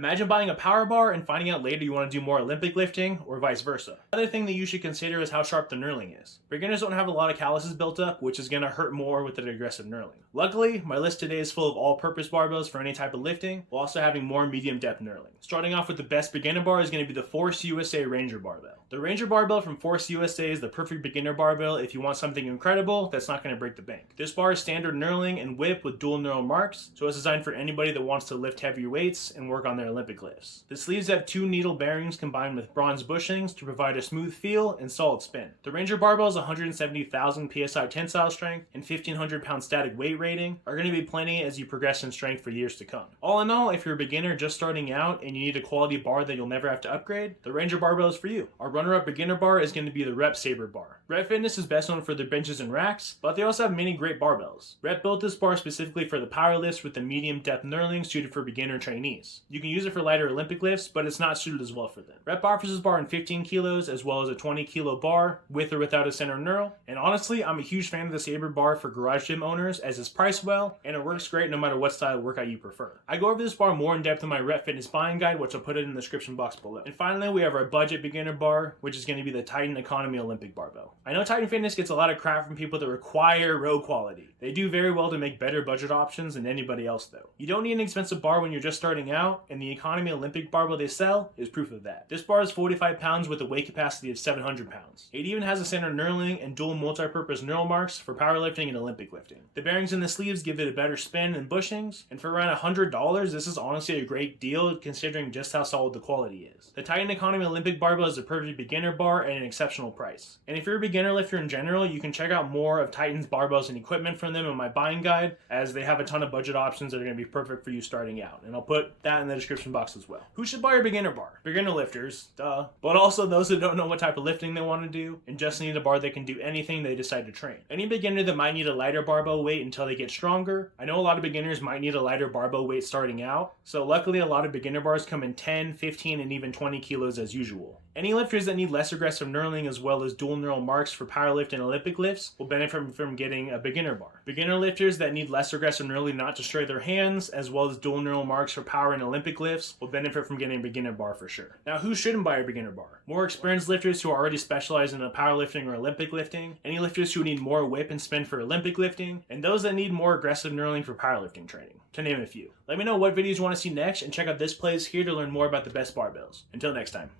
Imagine buying a power bar and finding out later you want to do more Olympic lifting or vice versa. Another thing that you should consider is how sharp the knurling is. Beginners don't have a lot of calluses built up, which is going to hurt more with the aggressive knurling. Luckily, my list today is full of all-purpose barbells for any type of lifting, while also having more medium depth knurling. Starting off with the best beginner bar is going to be the Force USA Ranger barbell. The Ranger barbell from Force USA is the perfect beginner barbell if you want something incredible that's not going to break the bank. This bar is standard knurling and whip with dual knurl marks, so it's designed for anybody that wants to lift heavier weights and work on their Olympic lifts. The sleeves have 2 needle bearings combined with bronze bushings to provide a smooth feel and solid spin. The Ranger barbell's 170,000 psi tensile strength and 1,500 pound static weight rating are going to be plenty as you progress in strength for years to come. All in all, if you're a beginner just starting out and you need a quality bar that you'll never have to upgrade, the Ranger barbell is for you. Our runner-up beginner bar is going to be the Rep Saber bar. Rep Fitness is best known for their benches and racks, but they also have many great barbells. Rep built this bar specifically for the power lifts with the medium depth knurling suited for beginner trainees. You can use it for lighter Olympic lifts, but it's not suited as well for them. Rep offers this bar in 15 kilos as well as a 20 kilo bar with or without a center knurl, and honestly, I'm a huge fan of the Saber bar for garage gym owners as it's priced well and it works great no matter what style of workout you prefer. I go over this bar more in depth in my Rep Fitness buying guide, which I'll put it in the description box below. And finally, we have our budget beginner bar, which is going to be the Titan Economy Olympic barbell. I know Titan Fitness gets a lot of crap from people that require row quality. They do very well to make better budget options than anybody else though. You don't need an expensive bar when you're just starting out, and the Economy Olympic barbell they sell is proof of that. This bar is 45 pounds with a weight capacity of 700 pounds. It even has a center knurling and dual multi-purpose knurl marks for powerlifting and Olympic lifting. The bearings in the sleeves give it a better spin and bushings, and for around $100, this is honestly a great deal considering just how solid the quality is. The Titan Economy Olympic barbell is a perfect beginner bar at an exceptional price. And if you're a beginner lifter in general, you can check out more of Titan's barbells and equipment from them in my buying guide, as they have a ton of budget options that are going to be perfect for you starting out. And I'll put that in the description box as well. Who should buy a beginner bar? Beginner lifters, duh. But also those that don't know what type of lifting they want to do and just need a bar that can do anything they decide to train. Any beginner that might need a lighter barbell weight until they get stronger. I know a lot of beginners might need a lighter barbell weight starting out, so luckily a lot of beginner bars come in 10, 15, and even 20 kilos as usual. Any lifters that need less aggressive knurling as well as dual knurl marks for powerlift and Olympic lifts will benefit from getting a beginner bar. Beginner lifters that need less aggressive knurling not to destroy their hands as well as dual knurl marks for power and Olympic lifts will benefit from getting a beginner bar for sure. Now, who shouldn't buy a beginner bar? More experienced lifters who already specialize in powerlifting or Olympic lifting, any lifters who need more whip and spin for Olympic lifting, and those that need more aggressive knurling for powerlifting training, to name a few. Let me know what videos you want to see next and check out this playlist here to learn more about the best barbells. Until next time.